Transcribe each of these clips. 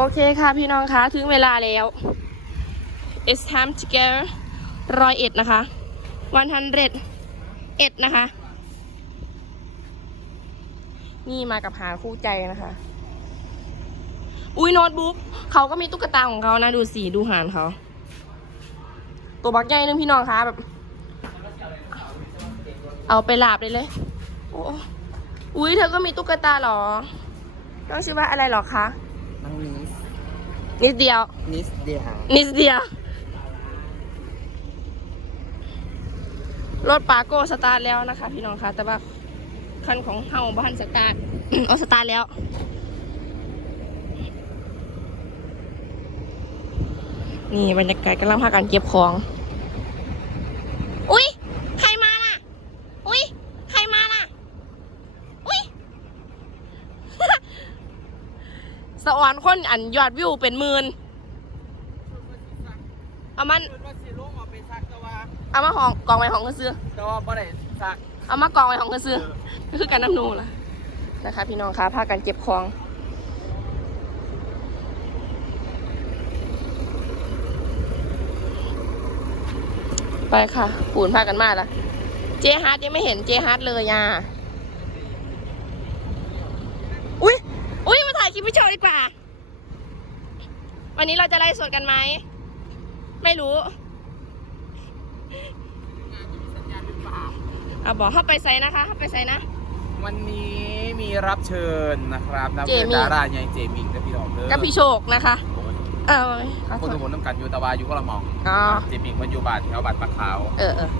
โอเคค่ะพี่น้องคะถึงเวลาแล้ว it's time to go ร้อยเอ็ดนะคะ one hundred เอ็ดนะคะ นี่มากับหาคู่ใจนะคะ อุ้ยโน้ตบุ๊กเขาก็มีตุ๊กตาของเขานะ ดูสีดูหางเขา ตัวบักใหญ่นึงพี่น้องคะแบบ เอาไปหลาบเลยเลยโอ้อุ้ยเธอก็มีตุ๊กตาเหรอ น้องชื่อว่าอะไรเหรอคะน้องนิส นิดเดียว นิสเดียนิดเดียว รถปาโก้สตาร์ทแล้วนะคะ พี่น้องคะแต่ว่าคันของเฮาบ้านสตาร์ทเอาสตาร์ทแล้ว นี่บรรยากาศกำลังพากันเก็บของ อุ้ยใครมาน่ะ อุ้ยใครมาน่ะ อุ้ย สะ ออนคนอันยอดวิวเป็นหมื่นเอามันว่าสิลงเอาไปซักแต่ว่าเอามาห้องกองไว้ห้องก็ซื้อแต่ว่าบ่ได้ซักเอามากองไว้ห้องก็ซื้อก็คือการน้ำนูล่ะนะคะ พี่น้องคะพากันเก็บของไปค่ะ ปูนพากันมาละเจฮาร์ดยังไม่เห็นเจฮาร์ดเลยย่าอุ้ยอุ้ยมาถ่ายคลิปพี่โชว์ดีกว่า วันนี้เราจะไล่สดกันไหม ไม่รู้เอาบอกเข้าไปไซนะคะเข้าไปไซนะ วันนี้มีรับเชิญนะครับนักเจเป็นมิง ดาราใหญ่เจมิงกับพี่น้องเด้อกับพี่โชคนะคะ เออขอคนโททุษกคนน้ำกันอยู่แตะวาอยู่ก็ละหมองอ๋อเจมิงมันอยู่บ้านแถวบ้านปะขาวเออเออ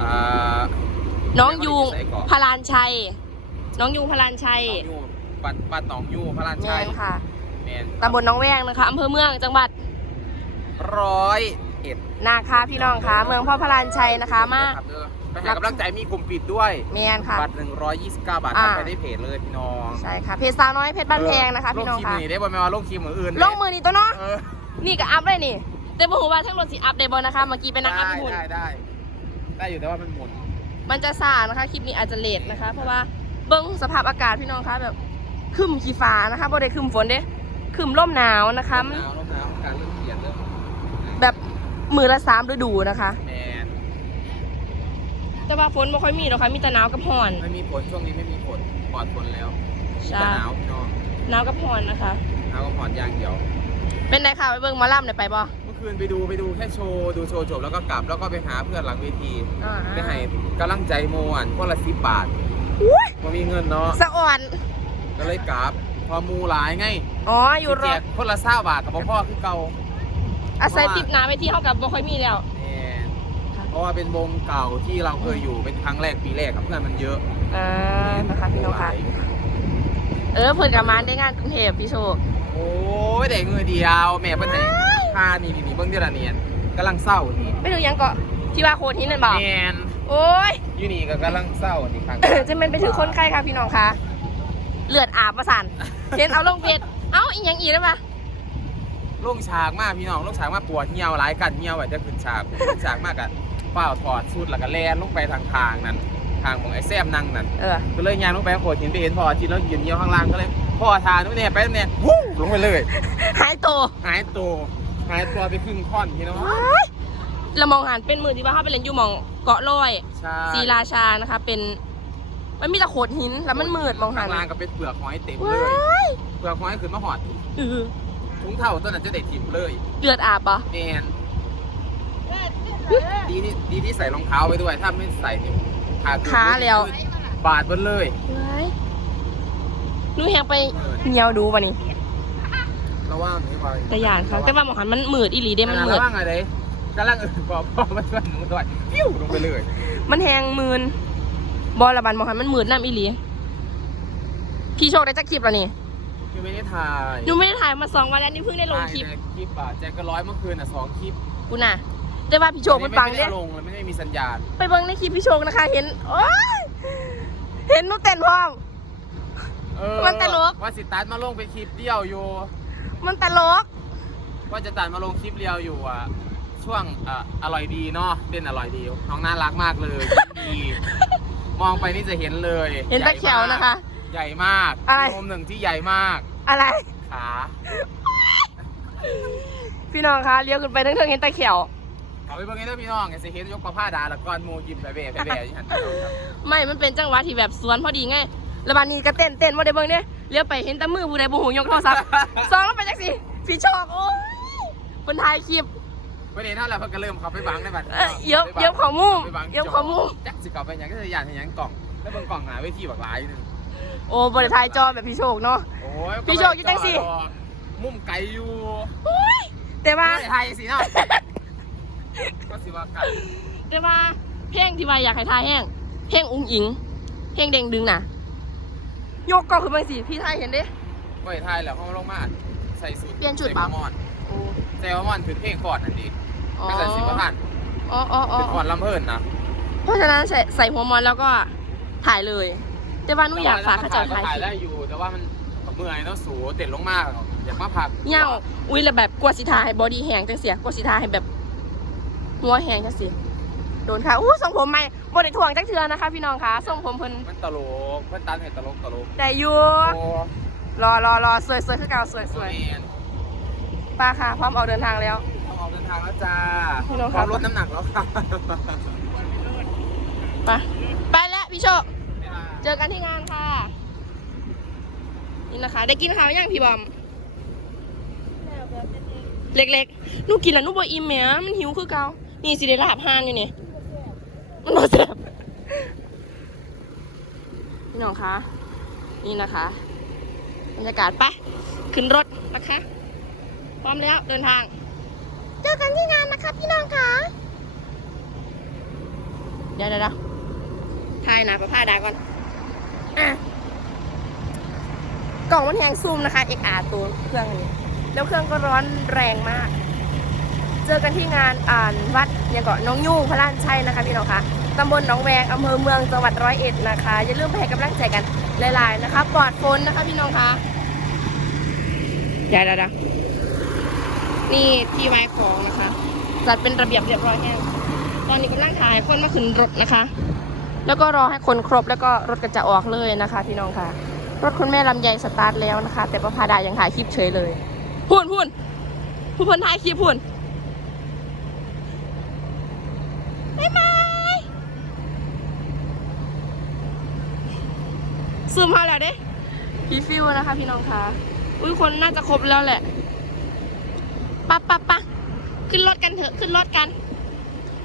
อ่าน้องยูงใส่เกาะพลานชัยน้องยูงพลานชัย น้องยูบ้านบ้านหนองยูพระรานแมชัยนค่ะ แมนตำบลน้องแวงนะคะอำเภอเมืองจังหวัดร้อยเอ็ดนาคาพี่น้องคะเมืองพ่อพลานชัยนะคะมา ครับเด้อไปให้กำลังใจมีกลุ่มปิดด้วยแมนค่ะ บัตร129 บาทอ่า ทำไปได้เพจเลยพี่น้องใช่ค่ะเพจสาวน้อยเพจบ้านแพงนะคะ พี่น้องลงคลิปค่ะ นี้ได้บ่แม่ว่าลงคลิปมืออื่นลงมือนี่ตัวเนาะเออนี่ก็อัพได้นี่ แต่บ่ฮู้ว่าทั้งรถสิอัพได้บ่นะคะเมื่อกี้เป็นนักอัพได้พี่หุ่นได้ได้ได้อยู่แต่ว่ามันหมุนมันจะซ่านะคะคลิปนี้อาจจะเลทนะคะ เพราะว่าเบิ้งสภาพอากาศพี่น้องคะแบบครึมขี้ฟ้านะคะบ่ได้ครึมฝนเด้ ครึมร่มหนาวนะคะมันหนาวลมหนาวอากาศเริ่มเปลี่ยนเริ่มแบบมือละสามฤดูนะคะ แมนแต่ว่าฝนไม่ค่อยมีหรอกค่ะมีแต่หนาวกับร้อนไม่มีฝนช่วงนี้ไม่มีฝนปลอดฝนแล้วมีใช่แต่หนาวพี่น้องหนาวกับร้อนนะคะ หนาวก็ผ่อนอย่างเดียว เป็นไงค่ะไปเบิ้งหมาล่ำเนี่ยไปบ่เมื่อคืนไปดูไปดูแค่โชว์ดูโชว์จบแล้วก็กลับแล้วก็ไปหาเพื่อนหลังเวทีอ่าได้ให้กำลังใจโมอ่นคนละสิบบาทอุ๊ยมันมีเงินเนาะสะอ่อนก็เลยกลับ พอมูหลายไงอ๋ออยู่รสิอแจกคนละเศร้าบาทกับพ่อคือเก่าอาศัยติดหนาไปที่เท่ากับบ่ค่อยมีแล้ว แน่เพราะว่าเป็นวงเก่าที่เราเคยอยู่เป็นครั้งแรกปีแรกกับเพื่อนมันเยอะอ่านะคะพี่น้องค่ะเออเพิ่นกับมานได้งานกรุงเทพพี่โชคโอ้ยเด็กมือเดียวแม่เป็นไหนพานี่นี่นี่เบิ้งเดือนละเนียนกำลังเศร้านี่ไม่ดูยังเกาะที่ว่าโคตรหินนั่นบ่แมนโอ้ย อยู่นี่ก็กำลังเศร้านี่ครั้ง จะเป็นไปถือคนไข้ค่ะพี่น้องคะ เลือดอาบประสานเห็นเอาลงเบ็ดเอ้าอีกอย่างอีกได้ปะลงฉากมากพี่น้องลงฉากมากปวดเหี่ยวหลายกันเหี่ยวแบบจะขึ้นฉากลงฉากมากอะเปล่าถอดสุดแล้วก็แล่นลงไปทางทางนั่นทางของไอ้แซมนั่งนั่นเออก็เลยยางลงไปโขดหินไปเห็นพออาทิตย์แล้วยืนเหี่ยวข้างล่างก็เลยพ่อทานนู่นเนี่ยไปเนี่ยวู้ลงไปเลย หายตัวหายตัวหายตัวไปครึ่งท่อนพี่น้องเรามองหันเป็นมือที่ว่าเขาไปเล่นอยู่หมองเกาะลอยใช่ศรีราชานะคะเป็น มันมีแต่โขดหินแล้วมันมืดมองหันข้างล่างก็เป็นเปลือกหอยเต็มว้เลยายเปลือกหอยขึ้นมาหอดเออถุงเท่าต้นนั้นจะได้ถิ่มเลยเลือดอาบปะแมนดีนี่ดีที่ใส่รองเท้าไปด้วย ถ้าไม่ใส่เนี่ยขาดขาแล้วบาดเบิ้เลยว้ายหนูแหงไปเหนียวดูปะนี่ ระว่างไม่ไหวแต่ยานเขาแต่ว่าหมองหันมันมืดอีหลีเด้มันมืระดว่างอะไรกำลังเออบอกพ่อมาช่วยหนูด้วยปิ้วลงไปเลย มันแหงมืน บอละบันหมองหันมันมืดน้ำอีหลีพี่โชคได้จักคลิปแล้วนี่คือไม่ได้ถ่ายหนูไม่ได้ถ่ายมาสองวันแล้วนี่เพิ่งได้ลงคลิปถ่ายแต่คลิปอะแจ็คก็ร้อยเมื่อคืนอะสองคลิปกูน่ะ แต่ว่าพี่โชคมันปังไม่เด้ได้ลงเลยไม่ได้มีสัญญาณไปเบิ่งในคลิปพี่โชคนะคะ เห็นโอ๊ยเห็นหนูเต้นพร้อม เออมันตลก ว่าสิตัดมาลงเป็นคลิปเดียวอยู่ มันตลก ว่าจะตัดมาลงคลิปเดียวอยู่อะช่วงอะอร่อยดีเนาะเต้นอร่อยดีน้องน่ารักมากเลยดี มองไปนี่จะเห็นเลยเห็นตะเขียวนะคะ ใหญ่มากอะไร มุมหนึ่งที่ใหญ่มาก อะไรขขาพี่น้องคะเลี้ยวขึ้นไปทั้งเทิงเห็นตะเขียว เอาไปเบิ่งให้เด้อพี่น้องไงสิเฮ็ดยกประผ้าดาแล้วก่อนหมูยิ้มไปเบ้ไปเบ้อยู่หั่นครับไม่มันเป็นจังหวะที่แบบสวนพอดีไง แล้วบานนี้ก็เต้นเต้นว่าได้เบิ่งเนี่ยเลี้ยวไปเห็นแตะมือผู้ใดบูหูยกโทรศัพท์ ซองแล้วไปจังสิพี่โชคโอ้ยคนถ่ายคลิป วันนี้เท่าไหร่เพิ่นก็เริ่มเข้าไปบังได้บัดเอ้ยเย็บเย็บของมุมไปบังเย็บของมุมจักสิเข้าไปหยังก็จะย่านให้หยังกล่อง แล้วเบิ่งกล่องหาเวทีบักหลายหนึงโอ้บริถ่ายจอแบบพี่โชคเนาะ โอ้ยพี่โชคอยู่จังสิ มุมไกลอยู่โอ้ยแต่ว่า ไม่ได้ไทยสิเนาะก็สิว่าไกลแต่ว่าเพลงที่ว่าอยากให้ถ่ายแห้งเพลงอุ้งอิงเพลงเด้งดึงน่ะยกก็คือบางสิพี่ถ่ายเห็นเด้ไม่ได้ไทยแล้วเขาลงมาใส่สูทเปลี่ยนชุดใส่ปะมอน โอ้ใส่มอนคือเพลงฟอร์ดนั่นดิอ๋อ ไม่ใส่สิบประทันอ๋ออ๋ออ๋อคือฟอร์ดลำเพิ่นนะเพราะฉะนั้นใส่ใส่หัวมอนแล้วก็ถ่ายเลย แต่ว่าหนูอยากฝากเขาเจะถ่ายถ่ายคลิได้ปอยู่ แต่ว่ามันเมื่อยเนาะสูเต็ดลงมากอยากมาพักเงาอุ้ยแล้วแบบกลัวสิทาให้บอดี้แห้งจังเสียกลัวสิทาให้แบบ หัวแห้งจังสิโดนค่ะอู้ทรงผมใหม่บไดถ่วงจักเทือนะคะ พี่น้องคะทรงผมเพิ่นมันตลกเพิ่นตันให้ตลกตลกแต่อยู่โอ้รอรอรอสวยสวยคือเก่าสวยสวย แม่น ป้าค่ะ พร้อมออกเดินทางแล้ว ต้องออกเดินทางแล้วจ้าพี่น้องพครัร้อบ มลดน้ำหนักแล้วค่ะไปไปแล้วพี่โชค เจอกันที่งานค่ะ นี่นะคะ ได้กินข้าวยังพี่บอม เล็กๆหนูกินแล้วหนูบ่อิ่มแหมมันหิวคือเก่านี่สิได้ลาบห่านอยู่นี่ มันบ่แซ่บพี่น้องคะ นี่นะคะ บรรยากาศไปะขึ้นรถนะคะ พร้อมแล้วเดินทาง เจอกันที่งานนะคะพี่น้องคะเดี๋ยวเดี๋ยวเดี๋ยวถ่ายหนะประพาดาก่อนอะกล่องมันแหงซูมนะคะ XR ตัวเครื่องนี้ แล้วเครื่องก็ร้อนแรงมาก เจอกันที่งานอ่านวัดเนี่ยก็น้องยู่พระลานชัยนะคะพี่น้องคะตำบลหนองแวงอำเภอเมืองจังหวัดร้อยเอ็ดนะคะ อย่าลืมไปให้กำลังใจกันหลายๆนะคะ ปลอดฝนนะคะพี่น้องคะเดี๋ยวเดี๋ยวเดี๋ยว นี่ที่ไว้ของนะคะ จัดเป็นระเบียบเรียบร้อยแห้งตอนนี้กำลังถ่ายคนมาขึ้นรถนะคะ แล้วก็รอให้คนครบแล้วก็รถก็จะออกเลยนะคะ พี่น้องค่ะ รถคุณแม่ลำไยสตาร์ทแล้วนะคะ แต่ประพาดายังถ่ายคลิปเฉยเลยพูนพูนผู้คนถ่ายคลิปพูนบ๊ายบายซูมมาแล้วเด้พี่ฟิวนะคะ พี่น้องค่ะอุ้ยคนน่าจะครบแล้วแหละ ปะปะปะขึ้นรถกันเถอะ ขึ้นรถกัน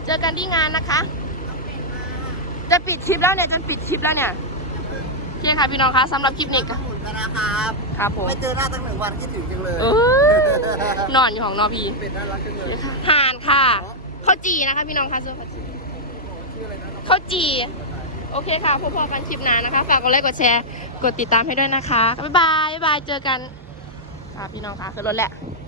เจอกันที่งานนะคะ จะปิดคลิปแล้วเนี่ย จะปิดคลิปแล้วเนี่ยโอเคค่ะพี่น้องคะสำหรับคลิปนี้ก็หมุนกันนะครับครับผมไม่เจอหน้าตั้งหนึ่งวันคิดถึงจังเลยเออนอนอยู่ของนอพีเป็นน่ารักจังเลยห่านค่ะข้าวจีนะคะพี่น้องคะซื้อข้าวจีข้าวจีโอเคค่ะพบกันคลิปหน้านะคะ ฝากกดไลค์กดแชร์ กดติดตามให้ด้วยนะคะ บ๊ายบาย บ๊ายบาย เจอกัน ค่ะพี่น้องค่ะขึ้นรถแหละบ